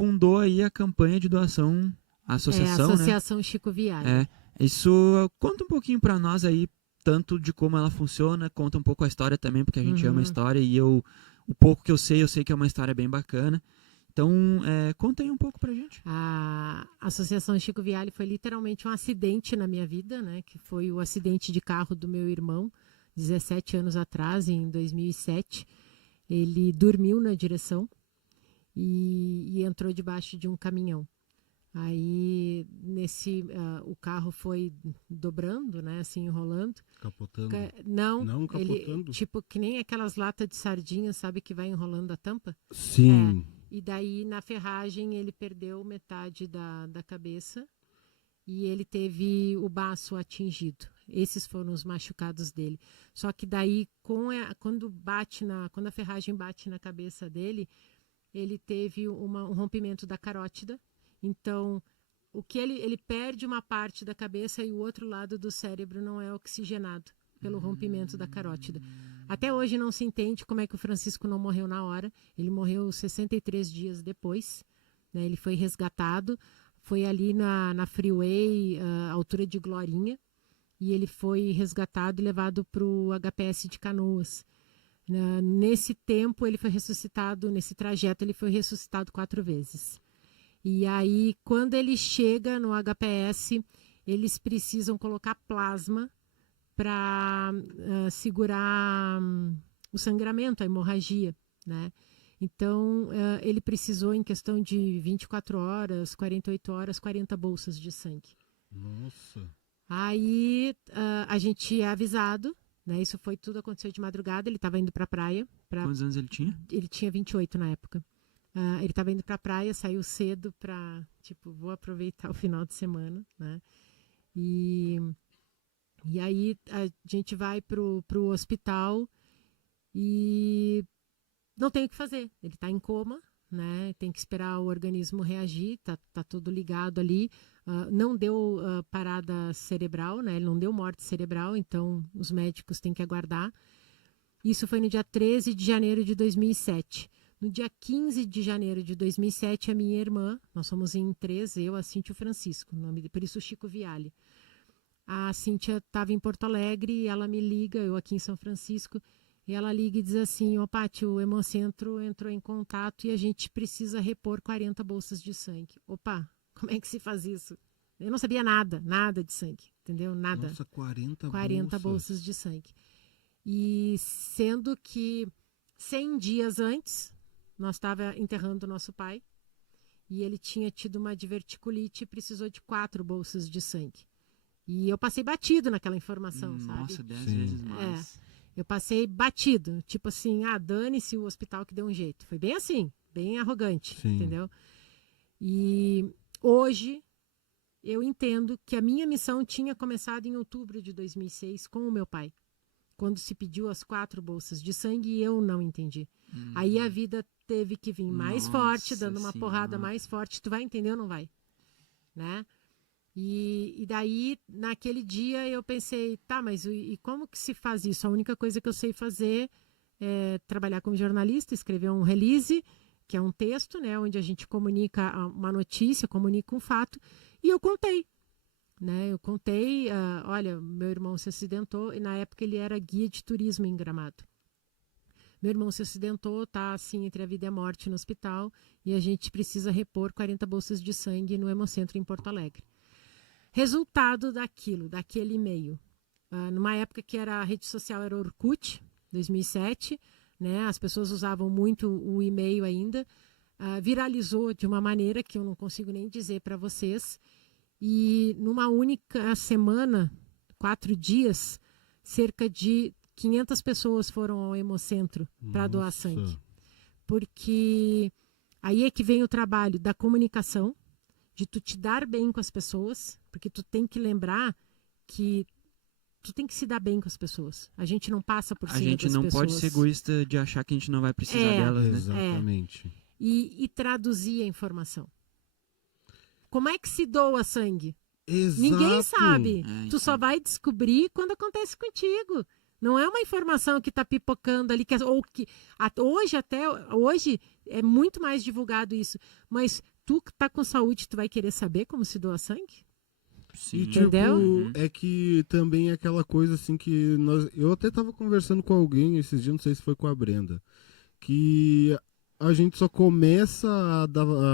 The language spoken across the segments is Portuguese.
fundou aí a campanha de doação, a associação, a Associação Chico Viale. Isso conta um pouquinho para nós aí, tanto de como ela funciona, conta um pouco a história também, porque a gente ama a história e o pouco que eu sei que é uma história bem bacana. Então, conta aí um pouco pra gente. A Associação Chico Viale foi literalmente um acidente na minha vida, né? Que foi o acidente de carro do meu irmão, 17 anos atrás, em 2007. Ele dormiu na direção e entrou debaixo de um caminhão. Aí, o carro foi dobrando, né? Assim, enrolando. Capotando? Não capotando? Ele, tipo, que nem aquelas latas de sardinha, sabe? Que vai enrolando a tampa. Sim. E daí, na ferragem, ele perdeu metade da cabeça e ele teve o baço atingido. Esses foram os machucados dele. Só que daí, quando a ferragem bate na cabeça dele, ele teve um rompimento da carótida. Então, ele perde uma parte da cabeça e o outro lado do cérebro não é oxigenado pelo rompimento da carótida. Até hoje não se entende como é que o Francisco não morreu na hora. Ele morreu 63 dias depois, né? Ele foi resgatado, foi ali na Freeway, altura de Glorinha, e ele foi resgatado e levado para o HPS de Canoas. Nesse tempo, ele foi ressuscitado, nesse trajeto, ele foi ressuscitado 4 vezes. E aí, quando ele chega no HPS, eles precisam colocar plasma para segurar o sangramento, a hemorragia, né? Então, ele precisou, em questão de 24 horas, 48 horas, 40 bolsas de sangue. Nossa! Aí, a gente é avisado, né? Isso aconteceu de madrugada, ele estava indo para a praia. Quantos anos ele tinha? Ele tinha 28 na época. Ele estava indo para a praia, saiu cedo para, vou aproveitar o final de semana, né? E aí a gente vai pro hospital e não tem o que fazer. Ele está em coma, né? Tem que esperar o organismo reagir, tá tudo ligado ali. Não deu parada cerebral, né? Ele não deu morte cerebral, então os médicos têm que aguardar. Isso foi no dia 13 de janeiro de 2007. No dia 15 de janeiro de 2007, a minha irmã, nós somos em 3, eu, a Cíntia e o Francisco, por isso Chico Viale. A Cíntia estava em Porto Alegre e ela me liga, eu aqui em São Francisco, e ela liga e diz assim: ô Pati, o Hemocentro entrou em contato e a gente precisa repor 40 bolsas de sangue. Opa, como é que se faz isso? Eu não sabia nada de sangue, entendeu? Nada. Nossa, 40 bolsas de sangue. E sendo que 100 dias antes, nós estávamos enterrando o nosso pai e ele tinha tido uma diverticulite e precisou de 4 bolsas de sangue. E eu passei batido naquela informação, sabe? Nossa, 10 vezes mais. Eu passei batido, tipo assim, dane-se o hospital que deu um jeito. Foi bem assim, bem arrogante, entendeu? E hoje eu entendo que a minha missão tinha começado em outubro de 2006 com o meu pai, quando se pediu as 4 bolsas de sangue e eu não entendi. Aí a vida teve que vir mais forte, dando uma porrada mais forte. Tu vai entender ou não vai? Né? E daí, naquele dia, eu pensei, tá, mas e como que se faz isso? A única coisa que eu sei fazer é trabalhar como jornalista, escrever um release, que é um texto, né, onde a gente comunica uma notícia, comunica um fato, e eu contei. Né? Eu contei, olha, meu irmão se acidentou, e na época ele era guia de turismo em Gramado. Meu irmão se acidentou, tá assim, entre a vida e a morte no hospital, e a gente precisa repor 40 bolsas de sangue no Hemocentro em Porto Alegre. Resultado daquele e-mail. Numa época que a rede social era Orkut, 2007, né? As pessoas usavam muito o e-mail ainda, viralizou de uma maneira que eu não consigo nem dizer para vocês, e numa única semana, 4 dias, cerca de 500 pessoas foram ao Hemocentro para doar sangue. Porque aí é que vem o trabalho da comunicação, de tu te dar bem com as pessoas, porque tu tem que lembrar que tu tem que se dar bem com as pessoas. A gente não passa por cima das pessoas. A gente não pode ser egoísta de achar que a gente não vai precisar delas, né? Exatamente. E traduzir a informação. Como é que se doa sangue? Exato. Ninguém sabe. Então. Tu só vai descobrir quando acontece contigo. Não é uma informação que está pipocando ali, hoje é muito mais divulgado isso. Mas tu que tá com saúde, tu vai querer saber como se doa sangue? Sim. E tipo, Entendeu? é que também é aquela coisa assim que eu até tava conversando com alguém esses dias, não sei se foi com a Brenda, que a gente só começa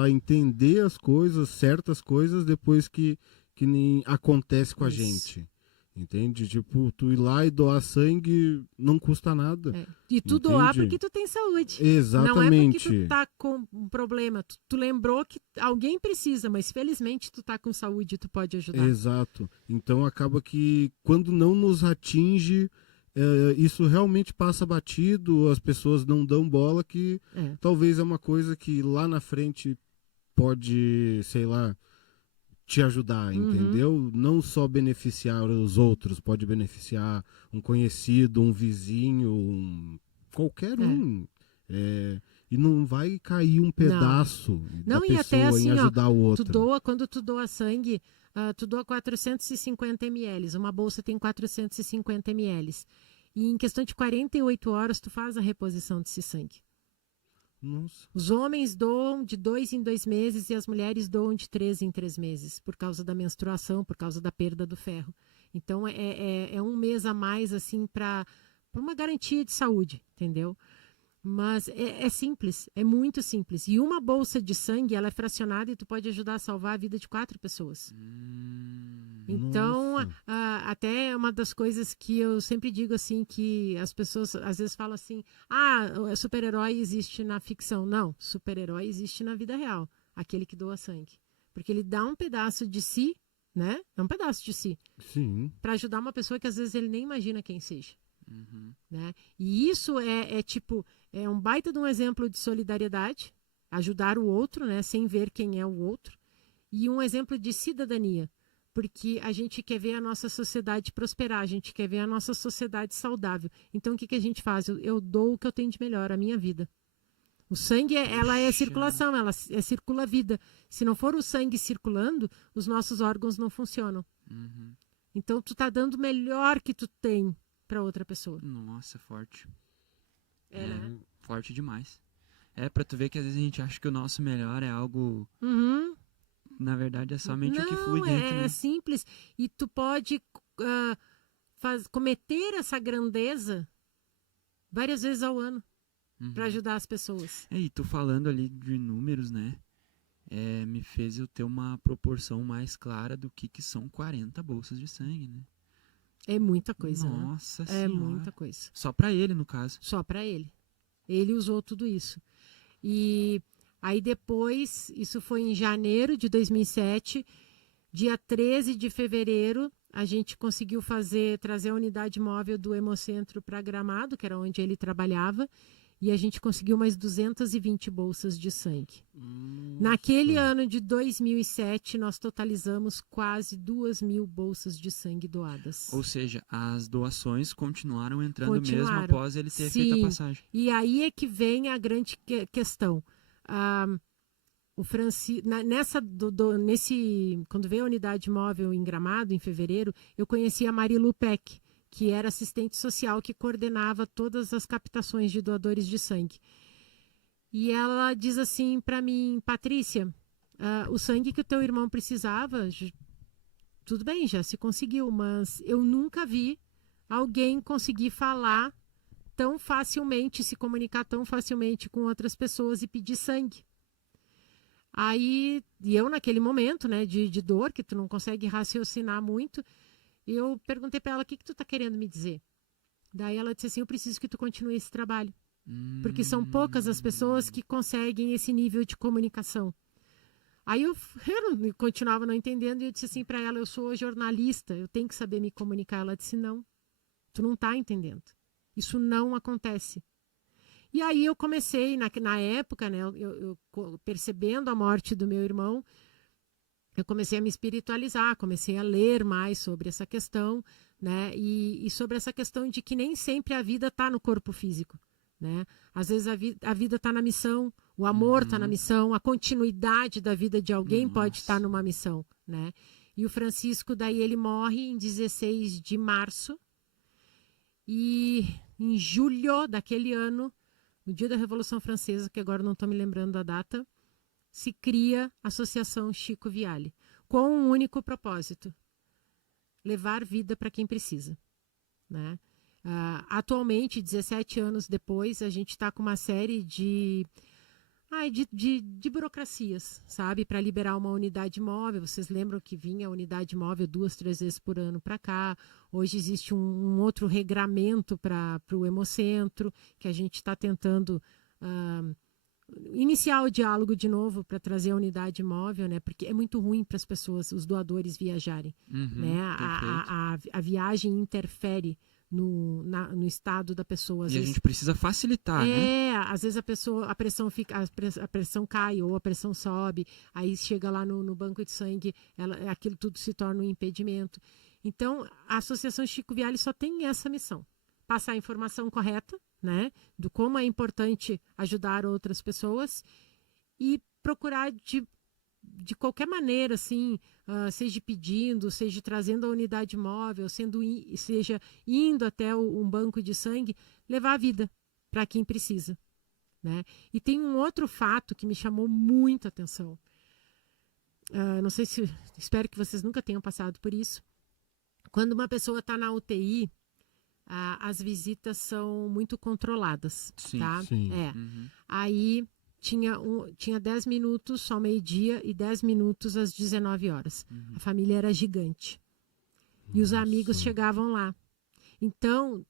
a entender as coisas, certas coisas, depois que nem acontece com a Isso. gente. Entende? Tipo, tu ir lá e doar sangue não custa nada. É. E tu doar Entende? porque tu tem saúde. Exatamente. Não é porque tu tá com um problema. Tu lembrou que alguém precisa, mas felizmente tu tá com saúde e tu pode ajudar. Exato. Então acaba que quando não nos atinge, isso realmente passa batido, as pessoas não dão bola, que talvez é uma coisa que lá na frente pode, sei lá, te ajudar, entendeu? Não só beneficiar os outros, pode beneficiar um conhecido, um vizinho, qualquer um. E não vai cair um pedaço da Não, e pessoa até assim, em ajudar o outro. Quando tu doa sangue, tu doa 450 ml. Uma bolsa tem 450 ml. E em questão de 48 horas, tu faz a reposição desse sangue. Nossa. Os homens doam de 2 em 2 meses e as mulheres doam de 3 em 3 meses, por causa da menstruação, por causa da perda do ferro. Então, é um mês a mais, assim, para uma garantia de saúde, entendeu? Mas é simples, é muito simples. E uma bolsa de sangue, ela é fracionada e tu pode ajudar a salvar a vida de 4 pessoas. Então, até uma das coisas que eu sempre digo assim, que as pessoas às vezes falam assim, super-herói existe na ficção. Não, super-herói existe na vida real, aquele que doa sangue. Porque ele dá um pedaço de si, né? É um pedaço de si. Sim. Para ajudar uma pessoa que às vezes ele nem imagina quem seja. Né? E isso é um baita de um exemplo de solidariedade, ajudar o outro, né? Sem ver quem é o outro. E um exemplo de cidadania. Porque a gente quer ver a nossa sociedade prosperar, a gente quer ver a nossa sociedade saudável. Então, o que a gente faz? Eu dou o que eu tenho de melhor, a minha vida. O sangue, ela é circulação, ela circula a vida. Se não for o sangue circulando, os nossos órgãos não funcionam. Então, tu tá dando o melhor que tu tem para outra pessoa. Nossa, forte. Né? Forte demais. Pra tu ver que às vezes a gente acha que o nosso melhor é algo... Na verdade, é somente o que flui dentro. É simples. E tu pode cometer essa grandeza várias vezes ao ano para ajudar as pessoas. E tu falando ali de números, né? Me fez eu ter uma proporção mais clara do que são 40 bolsas de sangue, né? É muita coisa, Nossa né? Senhora. É muita coisa. Só para ele, no caso. Só para ele. Ele usou tudo isso. E aí depois, isso foi em janeiro de 2007, dia 13 de fevereiro, a gente conseguiu trazer a unidade móvel do Hemocentro para Gramado, que era onde ele trabalhava, e a gente conseguiu mais 220 bolsas de sangue. Naquele ano de 2007, nós totalizamos quase 2.000 bolsas de sangue doadas. Ou seja, as doações continuaram entrando mesmo após ele ter feito a passagem. E aí é que vem a grande questão. O quando veio a unidade móvel em Gramado, em fevereiro, eu conheci a Marilu Peck, que era assistente social que coordenava todas as captações de doadores de sangue. E ela diz assim para mim, Patrícia, o sangue que o teu irmão precisava, tudo bem, já se conseguiu, mas eu nunca vi alguém conseguir falar tão facilmente, se comunicar tão facilmente com outras pessoas e pedir sangue. Aí, e eu naquele momento, né, de dor, que tu não consegue raciocinar muito, eu perguntei para ela, o que tu tá querendo me dizer? Daí ela disse assim, eu preciso que tu continue esse trabalho. Porque são poucas as pessoas que conseguem esse nível de comunicação. Aí eu continuava não entendendo e eu disse assim para ela, eu sou jornalista, eu tenho que saber me comunicar. Ela disse, não, tu não tá entendendo. Isso não acontece. E aí eu comecei, na época, né, eu percebendo a morte do meu irmão, eu comecei a me espiritualizar, comecei a ler mais sobre essa questão, né, e sobre essa questão de que nem sempre a vida está no corpo físico, né? Às vezes a vida está na missão, o amor está na missão, a continuidade da vida de alguém pode estar numa missão, né? E o Francisco, daí ele morre em 16 de março, e em julho daquele ano, no dia da Revolução Francesa, que agora não estou me lembrando da data, se cria a Associação Chico Viale, com um único propósito: levar vida para quem precisa, né? Atualmente, 17 anos depois, a gente está com uma série de burocracias, sabe? Para liberar uma unidade móvel. Vocês lembram que vinha a unidade móvel 2, 3 vezes por ano para cá. Hoje existe um outro regramento para o Hemocentro, que a gente está tentando iniciar o diálogo de novo para trazer a unidade móvel, né? Porque é muito ruim para as pessoas, os doadores, viajarem. Né? A viagem interfere no estado da pessoa. A gente precisa facilitar, né? Às vezes a pressão cai ou a pressão sobe, aí chega lá no banco de sangue, aquilo tudo se torna um impedimento. Então, a Associação Chico Viale só tem essa missão: passar a informação correta, né, do como é importante ajudar outras pessoas e procurar de qualquer maneira, assim, seja pedindo, seja trazendo a unidade móvel, seja indo até um banco de sangue, levar a vida para quem precisa, né? E tem um outro fato que me chamou muita atenção. Não sei se... Espero que vocês nunca tenham passado por isso. Quando uma pessoa está na UTI, as visitas são muito controladas, sim, tá? Sim. Aí tinha 10 minutos ao meio-dia e 10 minutos às 19 horas. A família era gigante. E os amigos chegavam lá. Então,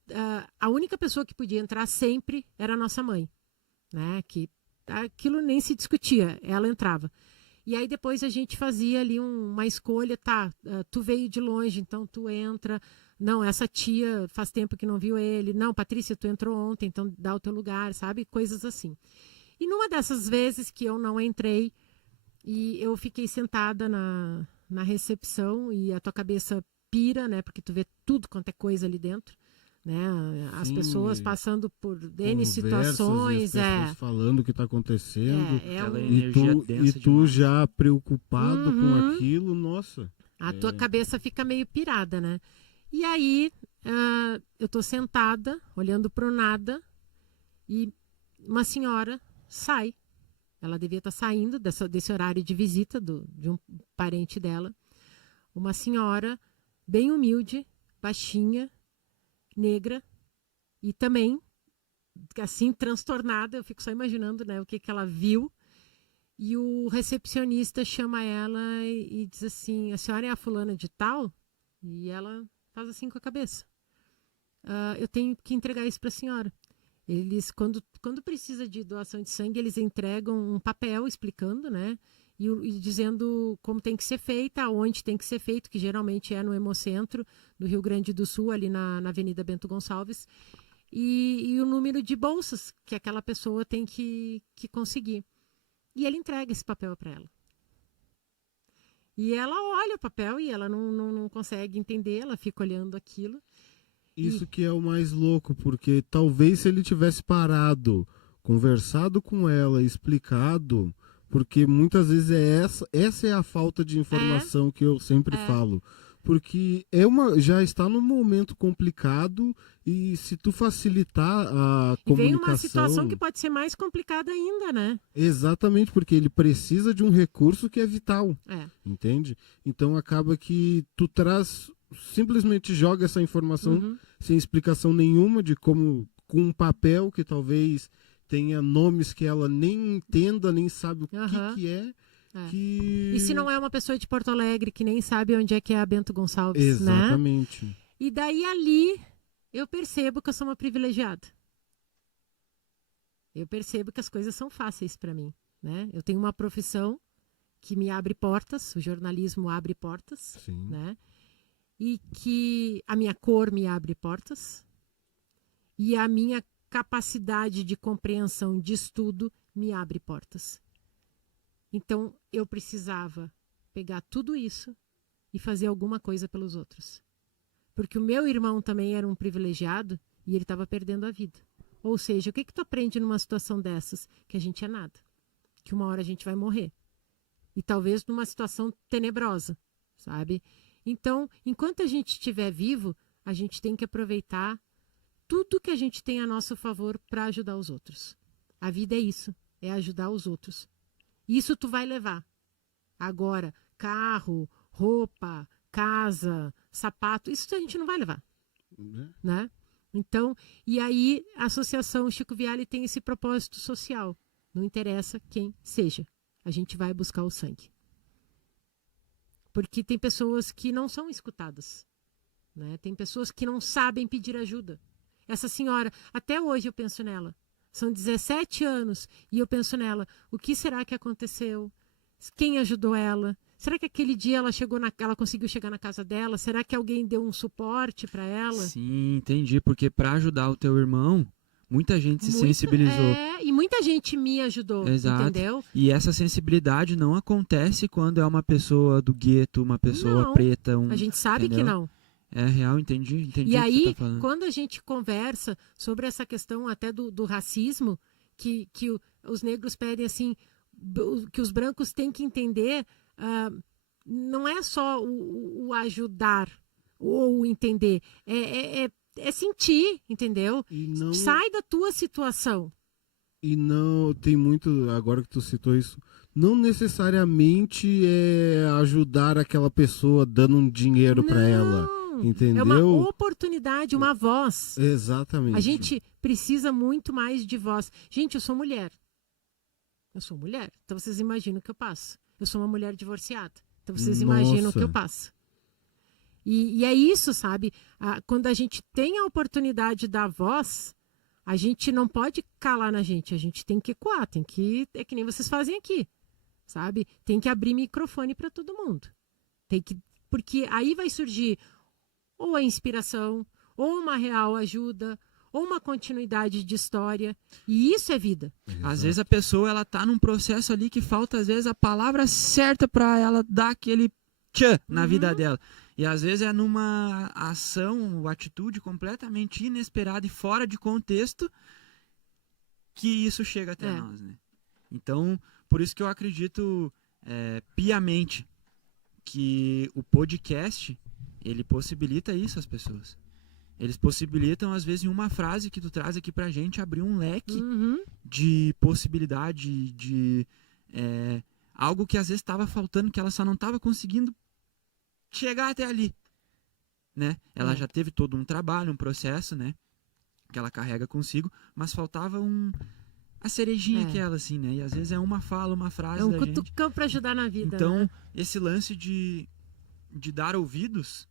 a única pessoa que podia entrar sempre era a nossa mãe, né? Que aquilo nem se discutia, ela entrava. E aí depois a gente fazia ali uma escolha, tá? Tu veio de longe, então tu entra. Não, essa tia faz tempo que não viu ele. Não, Patrícia, tu entrou ontem, então dá o teu lugar, sabe? Coisas assim. E numa dessas vezes que eu não entrei e eu fiquei sentada na recepção e a tua cabeça pira, né? Porque tu vê tudo quanto é coisa ali dentro, né? As pessoas passando por N situações. E as pessoas falando o que está acontecendo. E tu já preocupado com aquilo, nossa. A tua cabeça fica meio pirada, né? E aí eu tô sentada, olhando pro nada, e uma senhora sai. Ela devia estar saindo desse horário de visita de um parente dela. Uma senhora bem humilde, baixinha, negra, e também, assim, transtornada. Eu fico só imaginando, né, o que ela viu. E o recepcionista chama ela e diz assim: a senhora é a fulana de tal? E ela faz assim com a cabeça. Eu tenho que entregar isso para a senhora. Eles, quando precisa de doação de sangue, eles entregam um papel explicando, né? E dizendo como tem que ser feita, aonde tem que ser feito, que geralmente é no Hemocentro do Rio Grande do Sul, ali na Avenida Bento Gonçalves, e o número de bolsas que aquela pessoa tem que conseguir. E ele entrega esse papel para ela. E ela olha o papel e ela não consegue entender, ela fica olhando aquilo. Isso que é o mais louco, porque talvez se ele tivesse parado, conversado com ela, explicado, porque muitas vezes essa é a falta de informação que eu sempre falo. Porque já está num momento complicado e se tu facilitar a comunicação... E vem uma situação que pode ser mais complicada ainda, né? Exatamente, porque ele precisa de um recurso que é vital, entende? Então acaba que tu simplesmente joga essa informação sem explicação nenhuma de como, com um papel que talvez tenha nomes que ela nem entenda, nem sabe o que é. E se não é uma pessoa de Porto Alegre que nem sabe onde é que é a Bento Gonçalves, exatamente, né? E daí ali eu percebo que eu sou uma privilegiada. Eu percebo que as coisas são fáceis para mim, né? Eu tenho uma profissão que me abre portas, o jornalismo abre portas, né? E que a minha cor me abre portas e a minha capacidade de compreensão de estudo me abre portas. Então, eu precisava pegar tudo isso e fazer alguma coisa pelos outros. Porque o meu irmão também era um privilegiado e ele estava perdendo a vida. Ou seja, o que tu aprende numa situação dessas? Que a gente é nada. Que uma hora a gente vai morrer. E talvez numa situação tenebrosa, sabe? Então, enquanto a gente estiver vivo, a gente tem que aproveitar tudo que a gente tem a nosso favor para ajudar os outros. A vida é isso, é ajudar os outros. Isso tu vai levar. Agora, carro, roupa, casa, sapato, isso a gente não vai levar. Né? Então, e aí a Associação Chico Viale tem esse propósito social. Não interessa quem seja. A gente vai buscar o sangue. Porque tem pessoas que não são escutadas. Né? Tem pessoas que não sabem pedir ajuda. Essa senhora, até hoje eu penso nela. São 17 anos e eu penso nela. O que será que aconteceu? Quem ajudou ela? Será que aquele dia ela conseguiu chegar na casa dela? Será que alguém deu um suporte para ela? Sim, entendi. Porque para ajudar o teu irmão, muita gente se sensibilizou. E muita gente me ajudou, exato. Entendeu? E essa sensibilidade não acontece quando é uma pessoa do gueto, uma pessoa preta. A gente sabe entendeu? que não. É real, entendi. E aí, quando a gente conversa sobre essa questão até do racismo, que os negros pedem assim, que os brancos têm que entender, não é só o ajudar ou o entender, é sentir, entendeu? Não... Sai da tua situação. E não, tem muito, agora que tu citou isso, não necessariamente é ajudar aquela pessoa dando um dinheiro para ela. Entendeu? É uma oportunidade, uma voz. Exatamente. A gente precisa muito mais de voz. Gente, eu sou mulher. Eu sou mulher. Então vocês imaginam o que eu passo. Eu sou uma mulher divorciada. Então vocês imaginam o que eu passo. E é isso, sabe? Quando a gente tem a oportunidade da voz, a gente não pode calar na gente. A gente tem que ecoar. É que nem vocês fazem aqui. Sabe? Tem que abrir microfone para todo mundo. Porque aí vai surgir ou a inspiração, ou uma real ajuda, ou uma continuidade de história. E isso é vida. Exato. Às vezes a pessoa ela tá num processo ali que falta, às vezes, a palavra certa para ela dar aquele tchan na vida dela. E às vezes é numa ação ou atitude completamente inesperada e fora de contexto que isso chega até nós, né? Então, por isso que eu acredito piamente que o podcast ele possibilita isso às pessoas. Eles possibilitam, às vezes, em uma frase que tu traz aqui pra gente, abrir um leque de possibilidade, de algo que às vezes estava faltando, que ela só não estava conseguindo chegar até ali. Né? Ela já teve todo um trabalho, um processo, né? Que ela carrega consigo, mas faltava a cerejinha aquela, assim, né? E às vezes é uma fala, uma frase da gente. É um cutucão pra ajudar na vida, então, né? Esse lance de dar ouvidos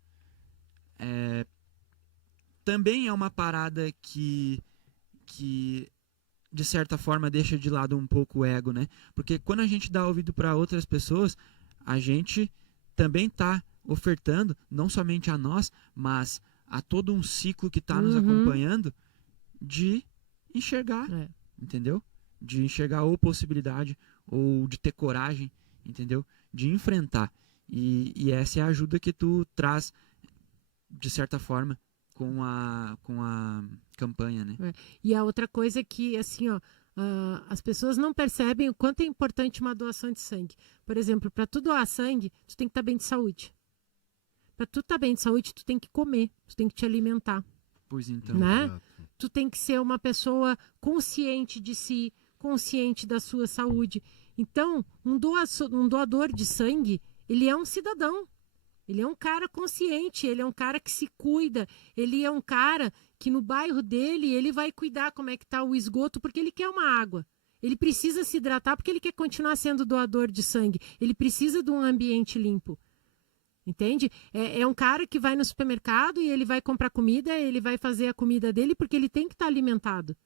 também é uma parada que de certa forma deixa de lado um pouco o ego, né? Porque quando a gente dá ouvido para outras pessoas, a gente também está ofertando, não somente a nós, mas a todo um ciclo que está nos acompanhando, de enxergar, entendeu? De enxergar ou possibilidade, ou de ter coragem, entendeu? De enfrentar. E essa é a ajuda que tu traz, de certa forma, com a campanha, né? E a outra coisa é que, assim, as pessoas não percebem o quanto é importante uma doação de sangue. Por exemplo, para tu doar sangue, tu tem que estar bem de saúde. Para tu estar bem de saúde, tu tem que comer, tu tem que te alimentar. Pois então. Né? Tu tem que ser uma pessoa consciente de si, consciente da sua saúde. Então, um doador de sangue, ele é um cidadão. Ele é um cara consciente, ele é um cara que se cuida, ele é um cara que no bairro dele, ele vai cuidar como é que está o esgoto, porque ele quer uma água. Ele precisa se hidratar porque ele quer continuar sendo doador de sangue. Ele precisa de um ambiente limpo. Entende? É um cara que vai no supermercado e ele vai comprar comida, ele vai fazer a comida dele porque ele tem que estar alimentado.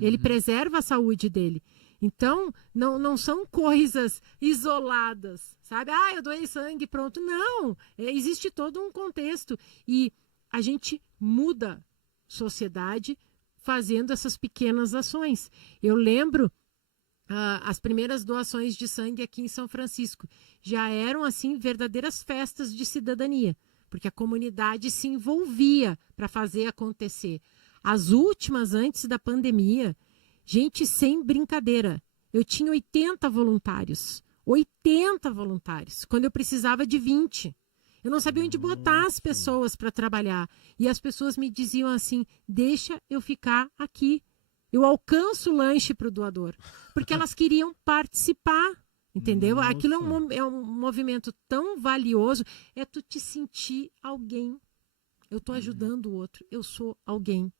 Ele preserva a saúde dele. Então, não são coisas isoladas, sabe? Eu doei sangue, pronto. Não, existe todo um contexto. E a gente muda sociedade fazendo essas pequenas ações. Eu lembro as primeiras doações de sangue aqui em São Francisco. Já eram, assim, verdadeiras festas de cidadania, porque a comunidade se envolvia para fazer acontecer. As últimas, antes da pandemia, gente, sem brincadeira, eu tinha 80 voluntários. 80 voluntários, quando eu precisava de 20. Eu não sabia onde botar as pessoas para trabalhar. E as pessoas me diziam assim, deixa eu ficar aqui. Eu alcanço o lanche para o doador. Porque elas queriam participar, Entendeu? Nossa. Aquilo é um movimento tão valioso, é tu te sentir alguém. Eu tô ajudando o outro, eu sou alguém.